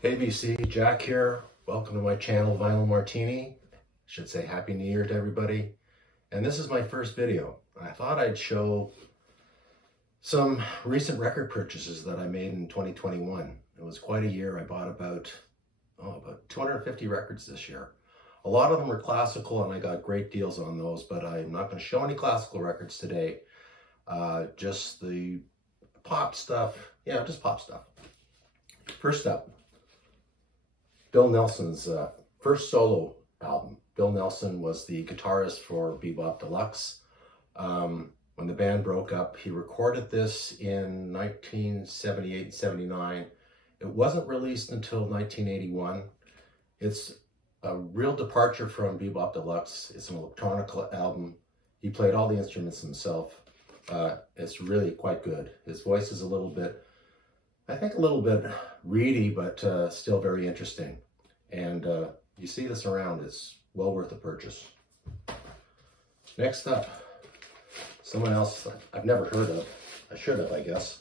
Hey VC, Jack here. Welcome to my channel, Vinyl Martini. I should say Happy New Year to everybody. And this is my first video. I thought I'd show some recent record purchases that I made in 2021. It was quite a year. I bought about 250 records this year. A lot of them were classical and I got great deals on those, but I'm not going to show any classical records today. Just the pop stuff. Yeah, just pop stuff. First up, Bill Nelson's first solo album. Bill Nelson was the guitarist for Bebop Deluxe. When the band broke up, he recorded this in 1978 and 79. It wasn't released until 1981. It's a real departure from Bebop Deluxe. It's an electronic album. He played all the instruments himself. It's really quite good. His voice is a little bit reedy, but still very interesting. And you see this around, it's well worth a purchase. Next up, someone else I've never heard of. I should have, I guess.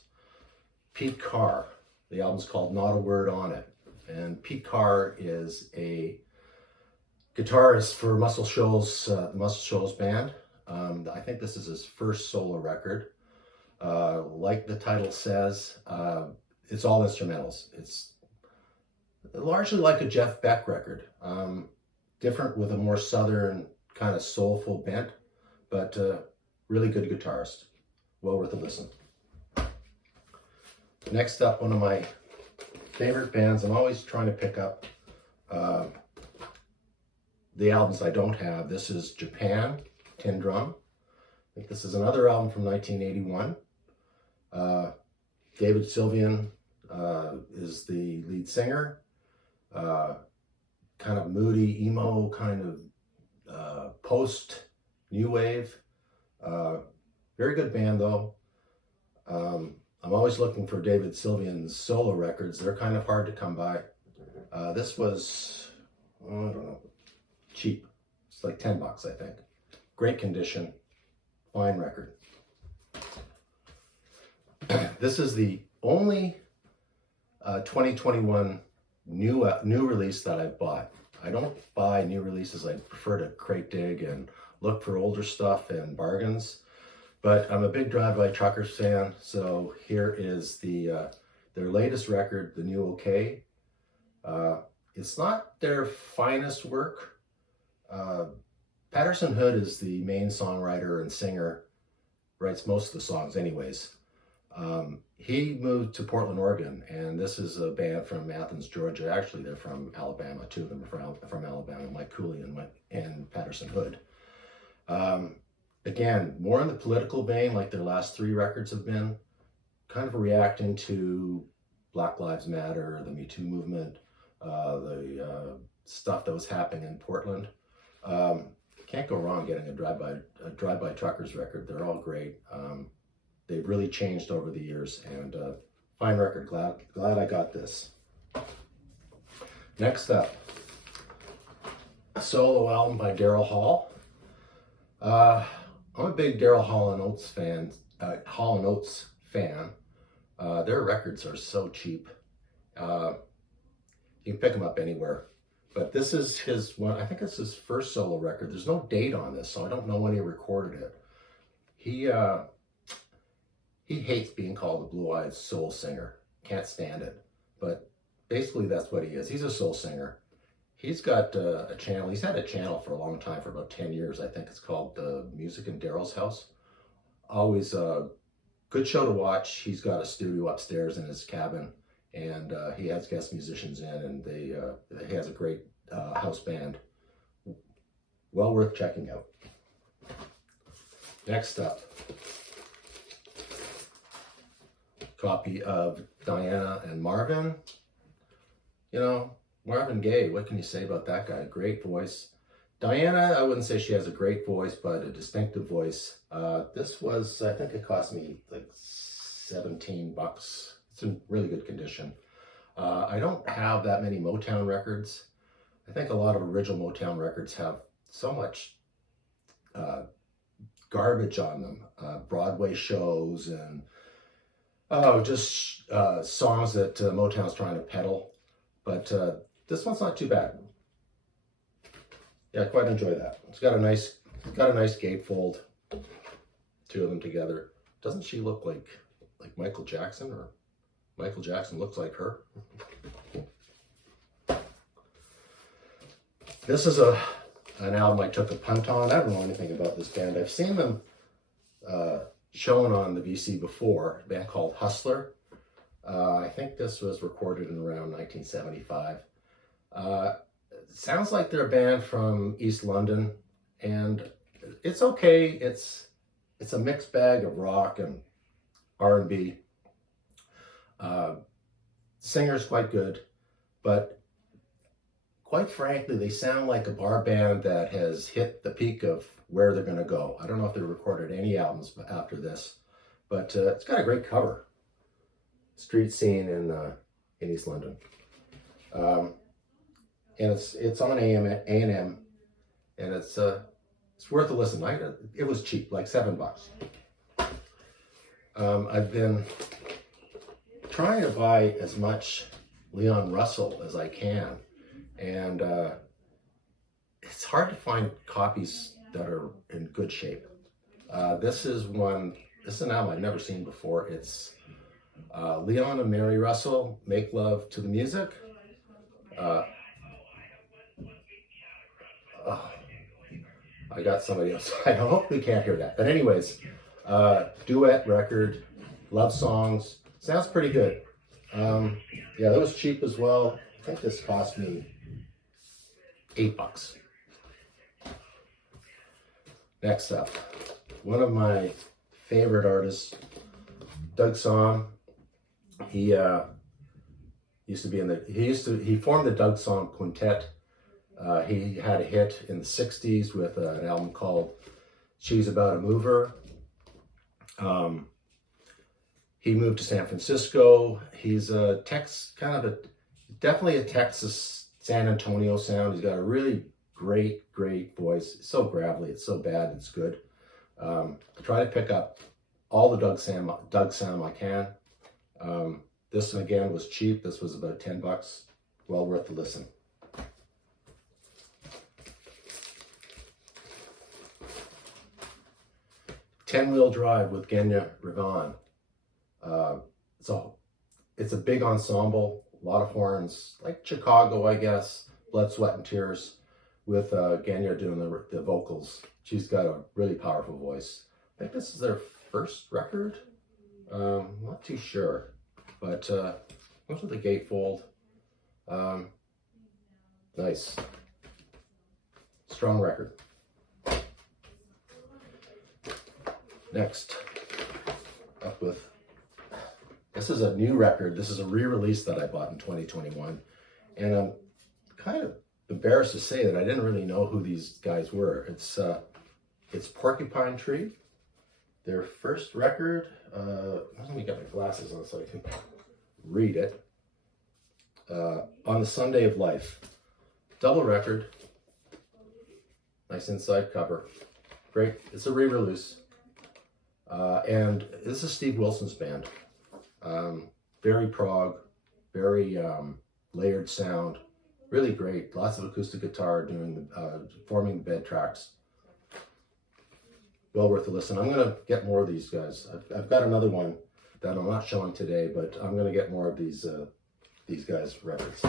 Pete Carr. The album's called Not a Word on It. And Pete Carr is a guitarist for Muscle Shoals, the Muscle Shoals band. I think this is his first solo record. Like the title says, it's all instrumentals. It's largely like a Jeff Beck record. Different with a more southern kind of soulful bent, but really good guitarist. Well worth a listen. Next up, one of my favorite bands. I'm always trying to pick up the albums I don't have. This is Japan, Tin Drum. I think this is another album from 1981. David Sylvian is the lead singer. Kind of moody, emo, kind of post new wave. Very good band though. I'm always looking for David Sylvian's solo records. They're kind of hard to come by. This was, I don't know, cheap. It's like 10 bucks, I think. Great condition, fine record. This is the only 2021 new release that I've bought. I don't buy new releases. I prefer to crate dig and look for older stuff and bargains. But I'm a big Drive-By Truckers fan, so here is their latest record, The New OK. It's not their finest work. Patterson Hood is the main songwriter and singer, writes most of the songs anyways. He moved to Portland, Oregon, and this is a band from Athens, Georgia. Actually, they're from Alabama. Two of them are from Alabama, Mike Cooley and Patterson Hood. Again, more in the political vein, like their last three records have been, kind of reacting to Black Lives Matter, the Me Too movement, the stuff that was happening in Portland. Can't go wrong getting a Drive-By Truckers record. They're all great. They've really changed over the years, and fine record. Glad I got this. Next up, a solo album by Darrell Hall. I'm a big Darrell Hall and Oates fan. Their records are so cheap. You can pick them up anywhere. But this is his one. I think it's his first solo record. There's no date on this, so I don't know when he recorded it. He hates being called a blue-eyed soul singer. Can't stand it. But basically that's what he is. He's a soul singer. He's got a channel. He's had a channel for a long time, for about 10 years. I think it's called Music in Darrell's House. Always a good show to watch. He's got a studio upstairs in his cabin, and he has guest musicians in, and he has a great house band. Well worth checking out. Next up, copy of Diana and Marvin. You know, Marvin Gaye, what can you say about that guy? Great voice. Diana, I wouldn't say she has a great voice, but a distinctive voice. This was, I think it cost me like 17 bucks. It's in really good condition. I don't have that many Motown records. I think a lot of original Motown records have so much garbage on them. Broadway shows and just songs that Motown's trying to peddle. But this one's not too bad. Yeah, I quite enjoy that. It's got a nice gatefold, two of them together. Doesn't she look like Michael Jackson, or Michael Jackson looks like her? This is an album I took a punt on. I don't know anything about this band. I've seen them shown on the VC before, a band called Hustler. I think this was recorded in around 1975. Sounds like they're a band from East London, and it's okay. It's a mixed bag of rock and R&B. Singer's quite good, but quite frankly, they sound like a bar band that has hit the peak of where they're going to go. I don't know if they recorded any albums after this, but it's got a great cover. Street Scene in East London. And it's on A&M, and it's worth a listen. It was cheap, like $7. I've been trying to buy as much Leon Russell as I can, and it's hard to find copies that are in good shape. This is an album I've never seen before. It's Leon and Mary Russell, Make Love to the Music. I got somebody else. I hope we can't hear that. But anyways, duet record, love songs. Sounds pretty good. Yeah, that was cheap as well. I think this cost me $8. Next up, one of my favorite artists, Doug Sahm. He formed the Doug Sahm Quintet. He had a hit in the 60s with an album called She's About a Mover. He moved to San Francisco. He's definitely a Texas San Antonio sound. He's got a really great voice. It's so gravelly, it's so bad, it's good. I try to pick up all the Doug Sahm I can. This one again was cheap. This was about $10. Well worth the listen. 10-Wheel Drive with Genya Ravan. It's a big ensemble, a lot of horns, like Chicago, I guess, Blood, Sweat, and Tears, with Genya doing the vocals. She's got a really powerful voice. I think this is their first record. Not too sure, but comes with the gatefold. Nice. Strong record. Next, up with, this is a new record. This is a re-release that I bought in 2021. And I'm kind of embarrassed to say that I didn't really know who these guys were. It's Porcupine Tree. Their first record, let me get my glasses on so I can read it. On the Sunday of Life. Double record. Nice inside cover. Great. It's a re-release. And this is Steve Wilson's band. Very prog, very layered sound. Really great. Lots of acoustic guitar forming the bed tracks. Well worth a listen. I'm going to get more of these guys. I've got another one that I'm not showing today, but I'm going to get more of these guys' records.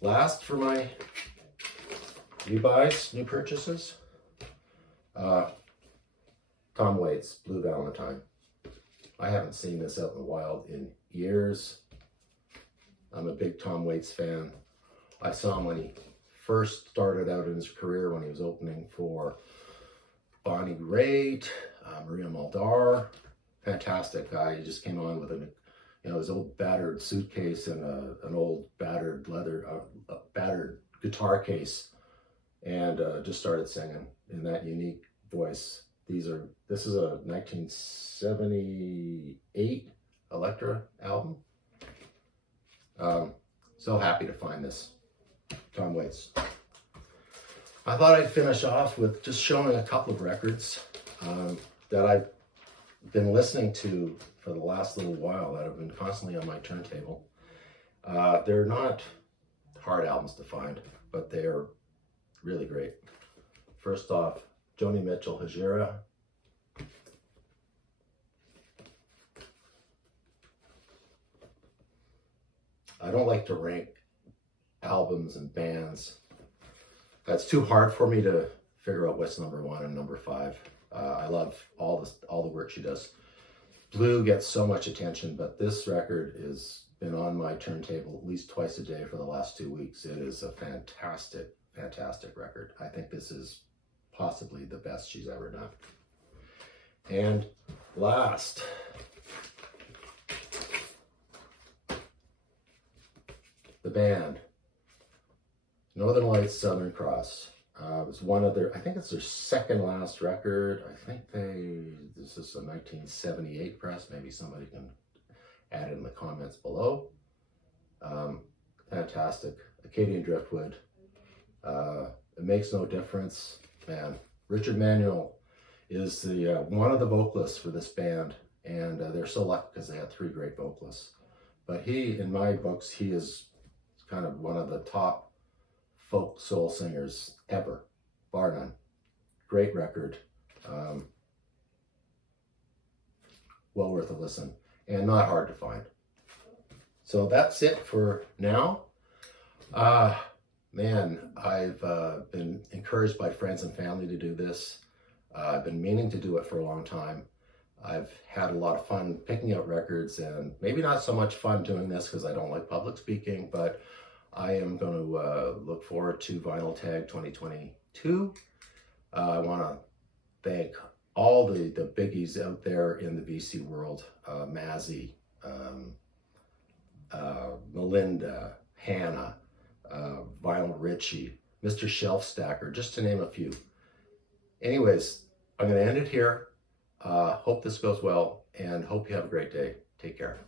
Last for my new buys, new purchases, Tom Waits, Blue Valentine. I haven't seen this out in the wild in years. I'm a big Tom Waits fan. I saw him when he first started out in his career, when he was opening for Bonnie Raitt, Maria Muldaur. Fantastic guy. He just came on with his old battered suitcase and an old battered battered guitar case, and just started singing in that unique voice. This is a 1978 Elektra album. So happy to find this. Tom Waits. I thought I'd finish off with just showing a couple of records that I've been listening to for the last little while, that have been constantly on my turntable. They're not hard albums to find, but they are really great. First off, Joni Mitchell, Hajira. I don't like to rank albums and bands. That's too hard for me to figure out what's number 1 and number 5. I love all the work she does. Blue gets so much attention, but this record has been on my turntable at least twice a day for the last 2 weeks. It is a fantastic, fantastic record. I think this is possibly the best she's ever done. And last, the band, Northern Lights, Southern Cross. It was one of their, I think it's their second last record. I think this is a 1978 press. Maybe somebody can add it in the comments below. Fantastic. Acadian Driftwood. It Makes No Difference. Man, Richard Manuel is the one of the vocalists for this band, and they're so lucky because they had 3 great vocalists. But he, in my books, he is kind of one of the top folk soul singers ever, bar none. Great record. Well worth a listen, and not hard to find. So that's it for now. Man, I've been encouraged by friends and family to do this. I've been meaning to do it for a long time. I've had a lot of fun picking out records, and maybe not so much fun doing this because I don't like public speaking, but I am going to look forward to Vinyl Tag 2022. I want to thank all the biggies out there in the VC world, Mazzy, Melinda, Hannah, Vinyl Richie, Mr. Shelf Stacker, just to name a few. Anyways, I'm going to end it here. Hope this goes well, and hope you have a great day. Take care.